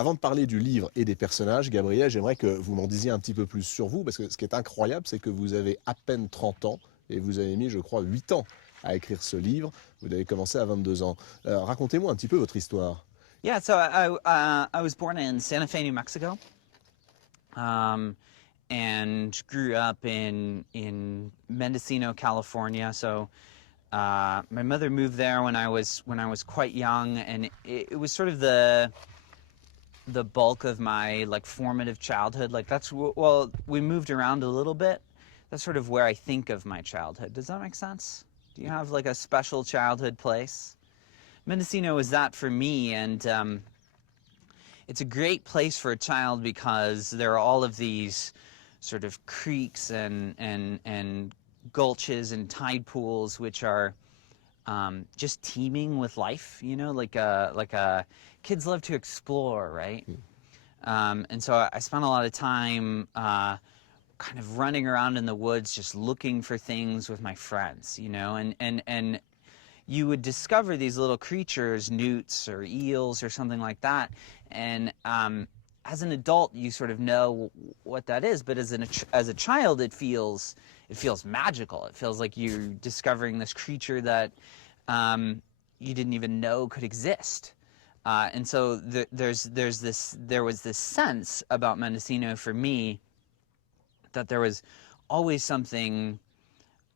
Avant de parler du livre et des personnages, Gabriel, j'aimerais que vous m'en disiez un petit peu plus sur vous, parce que ce qui est incroyable, c'est que vous avez à peine 30 ans, et vous avez mis, je crois, 8 ans à écrire ce livre. Vous avez commencé à 22 ans. Racontez-moi un petit peu votre histoire. Yeah, so I was born in Santa Fe, New Mexico, um, and grew up in Mendocino, California. So my mother moved there when I was quite young, and it was sort of the bulk of my like formative childhood. Like well, we moved around a little bit. That's sort of where I think of my childhood. Does that make sense? Do you have like a special childhood place? Mendocino is that for me, and it's a great place for a child because there are all of these sort of creeks and gulches and tide pools which are just teeming with life. You know, kids love to explore, right? And so I spent a lot of time kind of running around in the woods, just looking for things with my friends. You know, and you would discover these little creatures, newts or eels or something like that, and as an adult you sort of know what that is, but as a child it feels magical. It feels like you're discovering this creature that you didn't even know could exist. And so there was this sense about Mendocino for me that there was always something,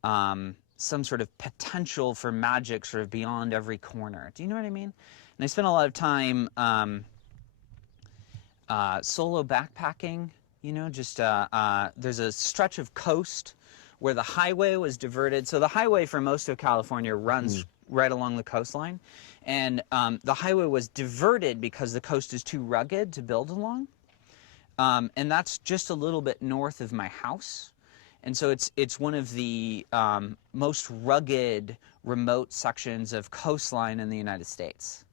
some sort of potential for magic sort of beyond every corner. Do you know what I mean? And I spent a lot of time solo backpacking, you know, just there's a stretch of coast where the highway was diverted. So the highway for most of California runs right along the coastline. And the highway was diverted because the coast is too rugged to build along. And that's just a little bit north of my house. And so it's one of the most rugged, remote sections of coastline in the United States.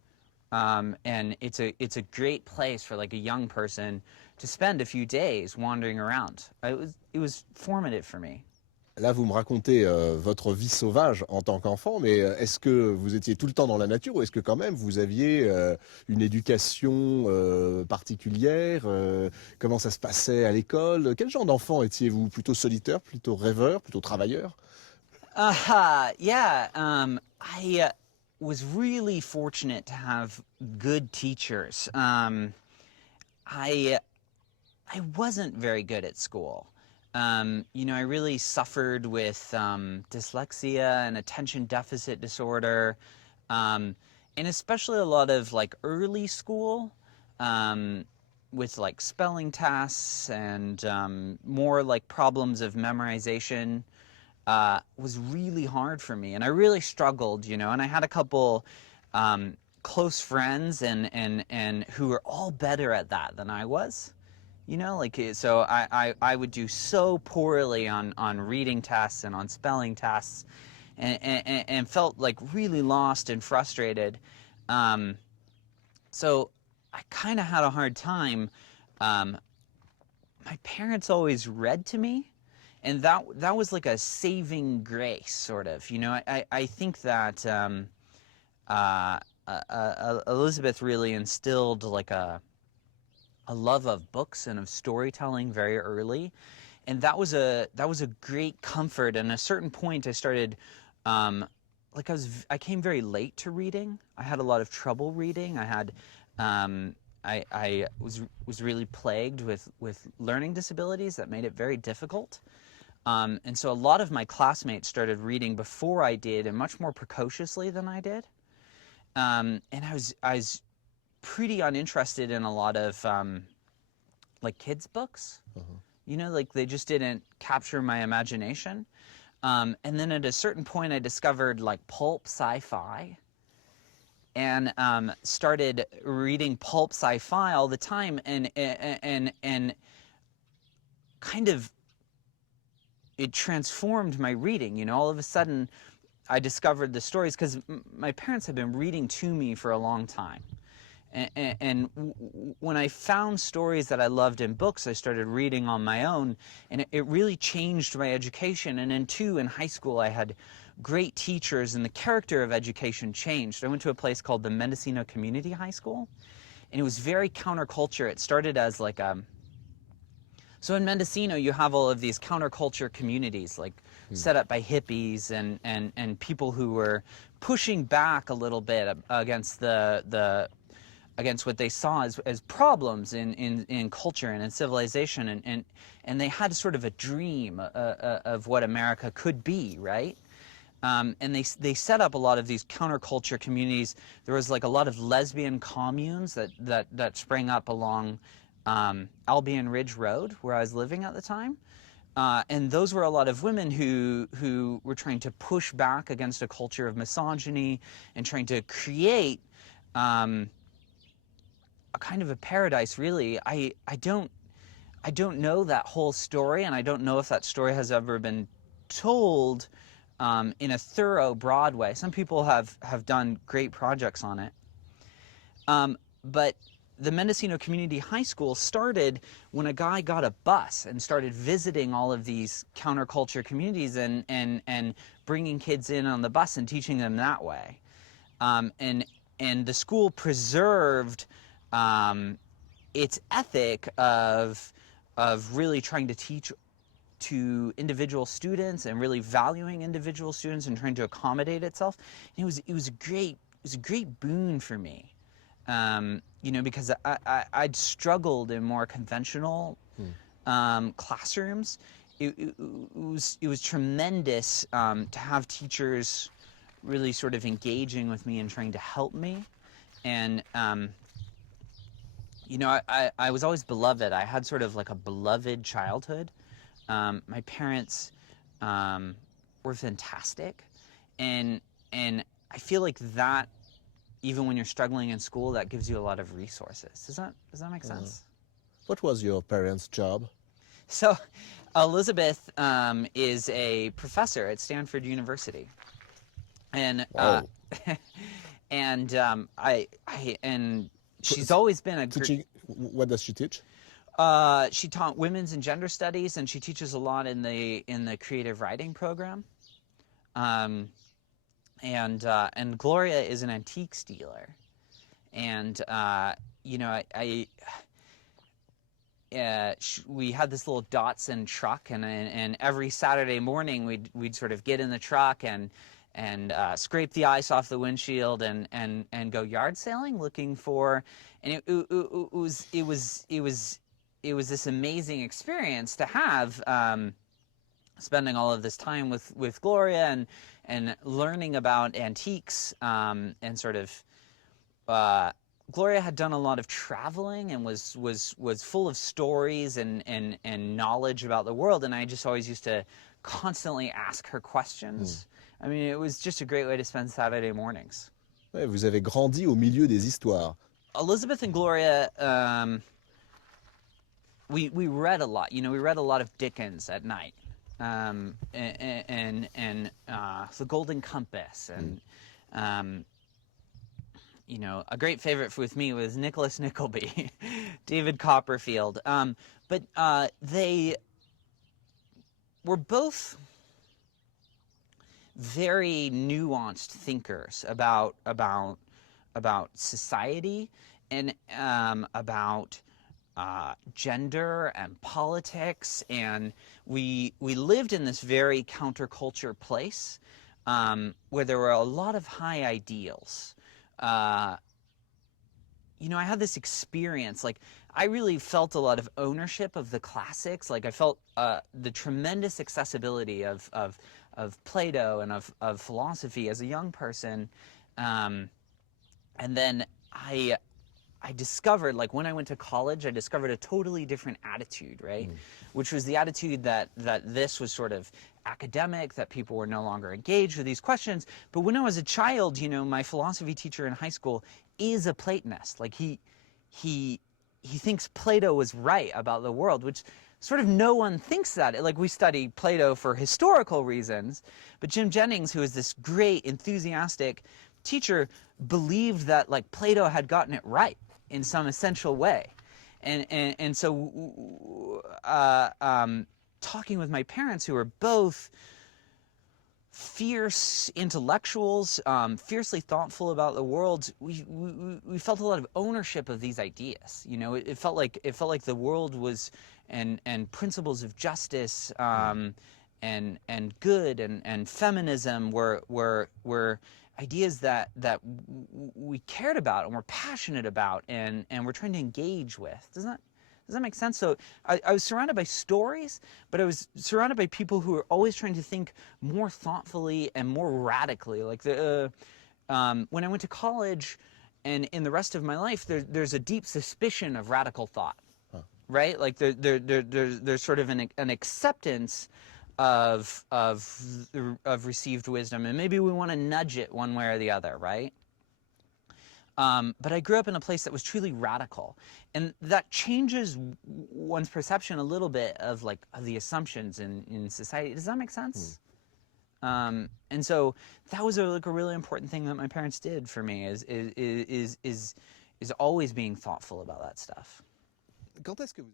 And it's a great place for like a young person to spend a few days wandering around. It was formative for me. Là, vous me racontez votre vie sauvage en tant qu'enfant, mais est-ce que vous étiez tout le temps dans la nature ou est-ce que quand même vous aviez une éducation particulière? Comment ça se passait à l'école? Quel genre d'enfant étiez-vous? Plutôt solitaire, plutôt rêveur, plutôt travailleur? Yeah. I was really fortunate to have good teachers. I wasn't very good at school. You know, I really suffered with dyslexia and attention deficit disorder, and especially a lot of like early school with like spelling tests and more like problems of memorization was really hard for me, and I really struggled, you know. And I had a couple close friends and who were all better at that than I was. You know, like, so I would do so poorly on reading tests and on spelling tests and felt like really lost and frustrated. So I kind of had a hard time. My parents always read to me, and that was like a saving grace, sort of. You know, I think that Elizabeth really instilled like a love of books and of storytelling very early, and that was a great comfort. And at a certain point I started I came very late to reading. I had a lot of trouble reading. I had I was really plagued with learning disabilities that made it very difficult. And so a lot of my classmates started reading before I did and much more precociously than I did. And I was pretty uninterested in a lot of like kids books. You know, like they just didn't capture my imagination. And then at a certain point I discovered like pulp sci-fi and started reading pulp sci-fi all the time, and kind of it transformed my reading. You know, all of a sudden I discovered the stories because my parents had been reading to me for a long time. And when I found stories that I loved in books, I started reading on my own, and it really changed my education. And then too, in high school, I had great teachers, and the character of education changed. I went to a place called the Mendocino Community High School, and it was very counterculture. It started as like so in Mendocino, you have all of these counterculture communities, like set up by hippies and people who were pushing back a little bit against against what they saw as problems in culture and in civilization, and they had sort of a dream of what America could be, right? And they set up a lot of these counterculture communities. There was like a lot of lesbian communes that sprang up along Albion Ridge Road, where I was living at the time. And those were a lot of women who were trying to push back against a culture of misogyny and trying to create a kind of a paradise, really. I don't know that whole story, and I don't know if that story has ever been told in a thorough, broad way. Some people have done great projects on it. But the Mendocino Community High School started when a guy got a bus and started visiting all of these counterculture communities and bringing kids in on the bus and teaching them that way. And the school preserved its ethic of really trying to teach to individual students and really valuing individual students and trying to accommodate itself. And it was a great boon for me. You know, because I'd struggled in more conventional classrooms. It was tremendous to have teachers really sort of engaging with me and trying to help me. And you know, I was always beloved. I had sort of like a beloved childhood. My parents were fantastic, and I feel like that, even when you're struggling in school, that gives you a lot of resources. Does that make sense? What was your parents' job? So, Elizabeth is a professor at Stanford University, and Wow. and she's always been a Teaching, what does she teach? She taught women's and gender studies, and she teaches a lot in the creative writing program. And Gloria is an antiques dealer, and you know, we had this little Datsun truck, and every Saturday morning we'd sort of get in the truck and scrape the ice off the windshield and go yard sailing looking for, and it was this amazing experience to have, spending all of this time with Gloria and learning about antiques, and sort of Gloria had done a lot of traveling and was full of stories and knowledge about the world, and I just always used to constantly ask her questions. I mean, it was just a great way to spend Saturday mornings. Ouais, vous avez grandi au milieu des histoires. Elizabeth and Gloria, we read a lot. You know, we read a lot of Dickens at night. And The Golden Compass, and you know, a great favorite with me was Nicholas Nickleby, David Copperfield. But they were both very nuanced thinkers about society and about gender and politics, and we lived in this very counterculture place, where there were a lot of high ideals. You know, I had this experience, like, I really felt a lot of ownership of the classics. Like, I felt the tremendous accessibility of Plato and of philosophy as a young person. And then I discovered, like, when I went to college, I discovered a totally different attitude, right? Which was the attitude that this was sort of academic, that people were no longer engaged with these questions. But when I was a child, you know, my philosophy teacher in high school is a Platonist. Like, he thinks Plato was right about the world, which sort of no one thinks that. Like, we study Plato for historical reasons, but Jim Jennings, who is this great, enthusiastic teacher, believed that, like, Plato had gotten it right in some essential way. And so talking with my parents, who were both fierce intellectuals, fiercely thoughtful about the world. We felt a lot of ownership of these ideas. You know, it felt like the world was, and principles of justice, and good, and feminism were ideas that we cared about and were passionate about, and were trying to engage with. Does that make sense? So I was surrounded by stories, but I was surrounded by people who were always trying to think more thoughtfully and more radically. Like when I went to college and in the rest of my life, there's a deep suspicion of radical thought, right? Like there's sort of an acceptance of received wisdom, and maybe we want to nudge it one way or the other, right? But I grew up in a place that was truly radical, and that changes one's perception a little bit of the assumptions in society. Does that make sense? And so that was a really important thing that my parents did for me, is always being thoughtful about that stuff. Quand est-ce que vous